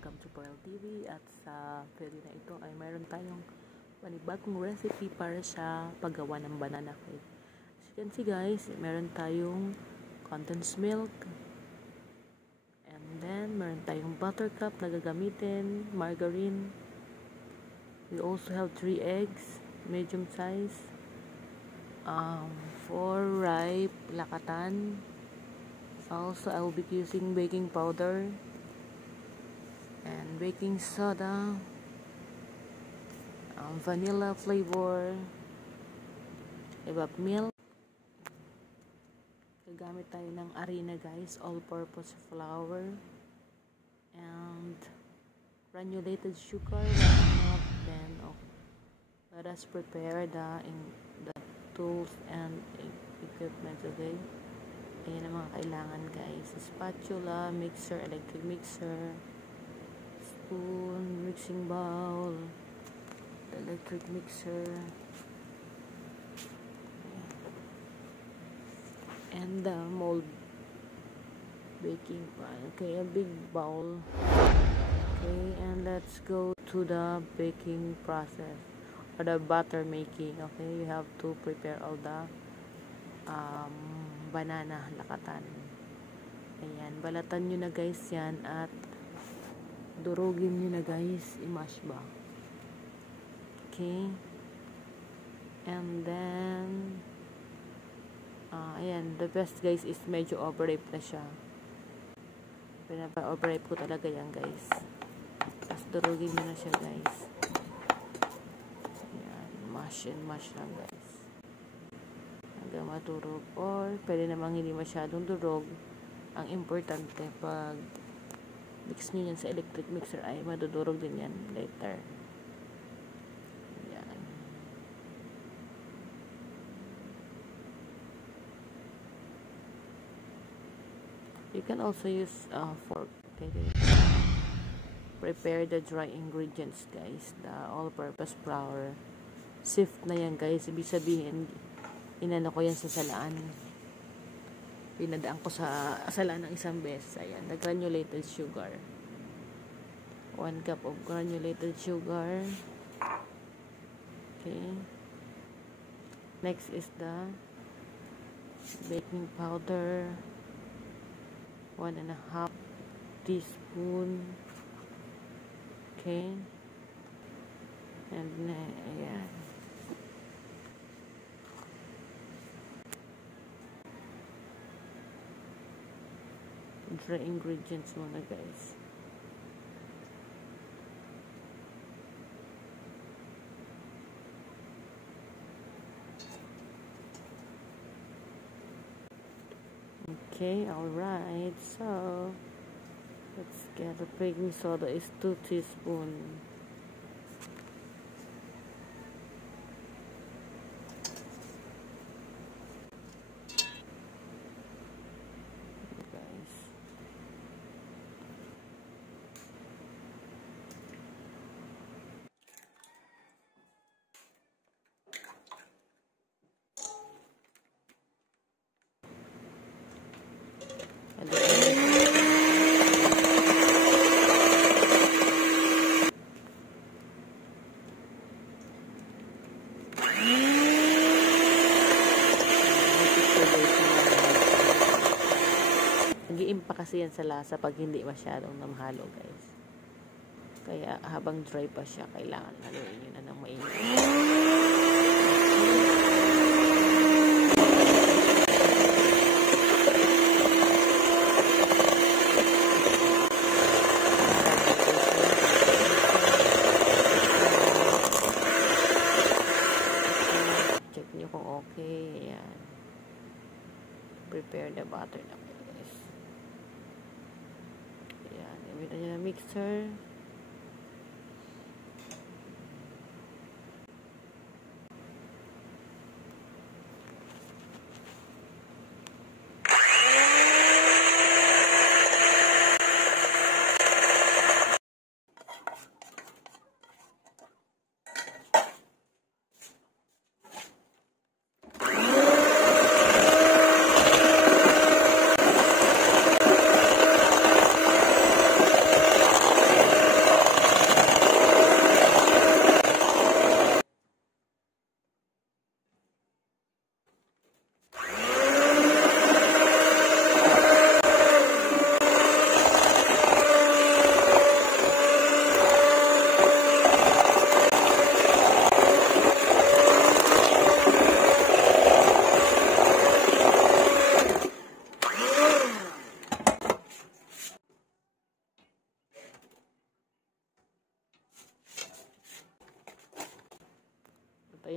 welcome to Pearl TV. At sa video na ito ay mayroon tayong panibagong recipe para sa paggawa ng banana cake. As you can see guys, meron tayong condensed milk, and then meron tayong buttercup na gagamitin, margarine. We also have 3 eggs, medium size, 4 ripe lakatan. Also, I will be using baking powder and baking soda, vanilla flavor, evap milk. Gagamit tayo ng harina guys, all-purpose flour, and granulated sugar. Then let us prepare the tools and equipment. Okay, ayan ang mga kailangan guys: spatula, mixer, electric mixer, spoon, mixing bowl, the electric mixer, and the mold baking pan. Okay, a big bowl. Okay, and let's go to the baking process or the batter making. Okay, you have to prepare all the banana lakatan. Ayan, balatan nyo na guys yan at durugin nyo na guys, i-mash ba. Okay, and then ayan, the best guys is medyo overripe na siya. Pinapa-overripe ko talaga yan guys. Tapos durugin nyo na siya guys. Ayan, mash and mash lang guys hanggang maturog, or pwede namang hindi masyadong durog. Ang importante, pag mix nyo yan sa electric mixer ay madudurog din yan later. Ayan. You can also use fork. Okay. Prepare the dry ingredients guys, the all-purpose flour. Sift na yan guys, ibig sabihin inano ko yan sa salaan, pinadaan ko sa salaan ng isang beses. Ayan, the granulated sugar, 1 cup of granulated sugar. Okay, next is the baking powder, 1.5 teaspoon. Okay, and ayan, dry ingredients muna guys. Okay, alright, so let's get the baking soda is 2 teaspoons. Nag-iimpa kasi yan sa lasa pag hindi masyadong namahalo guys. Kaya habang dry pa siya, kailangan haluin nyo na ng mainit. Check nyo kung okay. Ayan. Prepare the batter na guys. Ayan, gamitan nyo na mixer.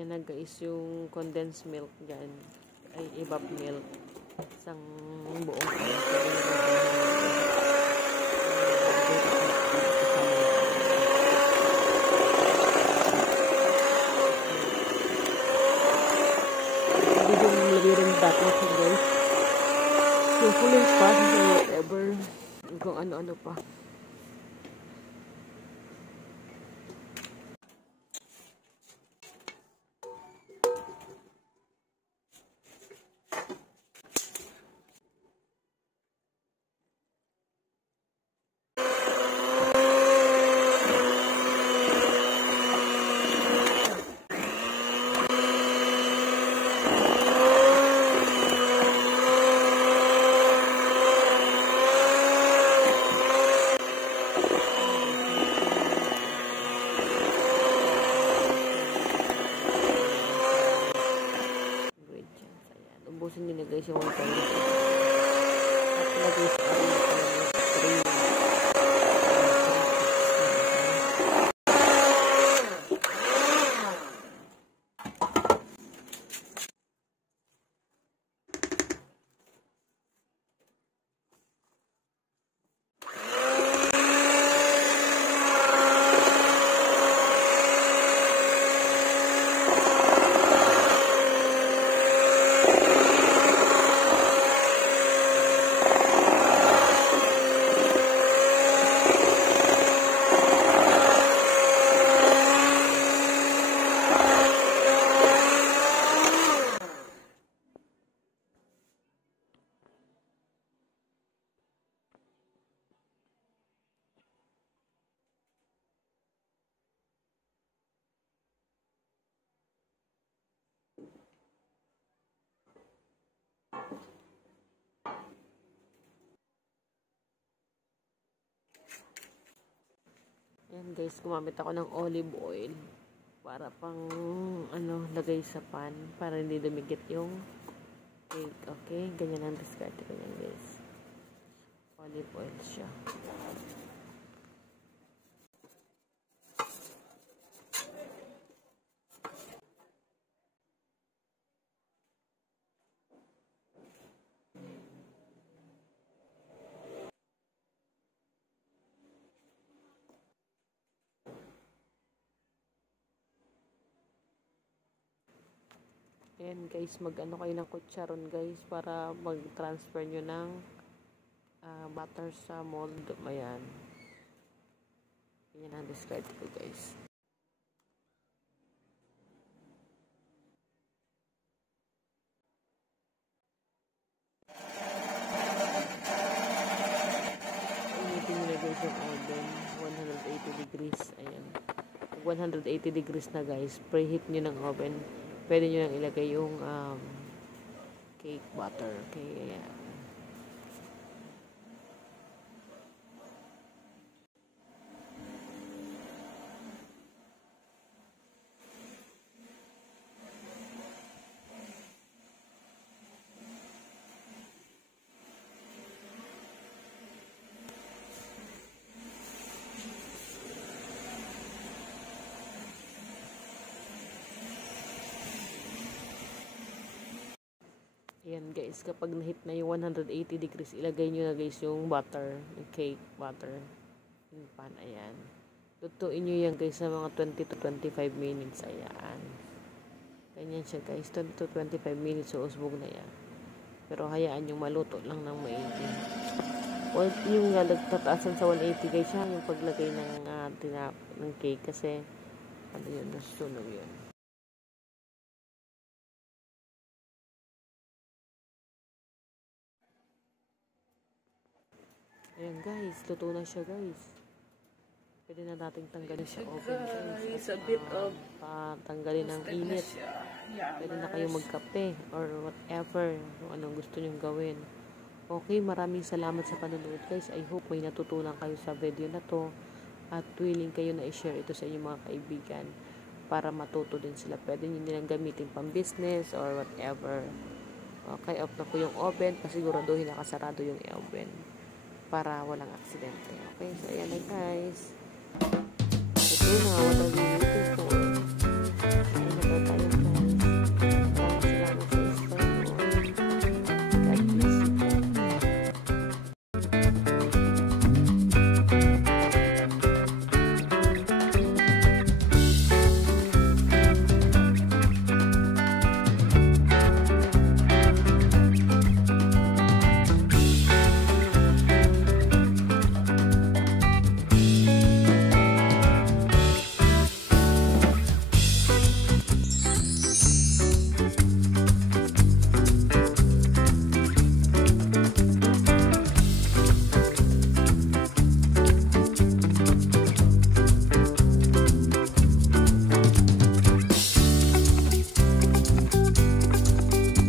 Ayan na guys, yung condensed milk dyan. Ay, evap milk. Isang buong yung dati ko guys. So, full spices or whatever. Kung ano-ano pa. Ubusin nyo na guys yung 1 time. At lagay sa Ayan guys, gumamit ako ng olive oil para pang lagay sa pan para hindi dumikit yung cake. Okay, ganyan ang discard ko yan guys. Olive oil siya. Ayan guys, mag-ano kayo ng kutsaron guys para mag-transfer nyo ng butter sa mold. Ayan. Yan ang discard ko guys. Initin nyo na guys yung oven. 180 degrees. Ayan. 180 degrees na guys. Preheat nyo ng oven. Pwede nyo lang ilagay yung cake butter. Okay, ayan. Ayan guys, kapag na-hit na yung 180 degrees, ilagay nyo na guys yung butter, yung cake butter, yung pan, ayan. Lutuin nyo yan guys sa mga 20 to 25 minutes, ayan. Ganyan siya guys, 20 to 25 minutes, so usbog na yan. Pero hayaan yung maluto lang ng maigi. O yung nagtataasan sa 180 guys, siya yung paglagay ng cake kasi, ano yun, nasusunog yun. Ayan guys, luto na siya guys. Pwede na nating tanggalin sa oven guys. A bit of tanggalin ng init. Pwede na kayong magkape or whatever kung anong gusto nyong gawin. Okay, maraming salamat sa panonood guys. I hope may natutunan kayo sa video na to at willing kayo na i-share ito sa inyong mga kaibigan para matuto din sila. Pwede nyo nilang gamitin pang business or whatever. Okay, off na po yung oven. Pasiguraduhin nakasarado yung oven para walang aksidente. Okay, so ayan na guys. Ito na, walang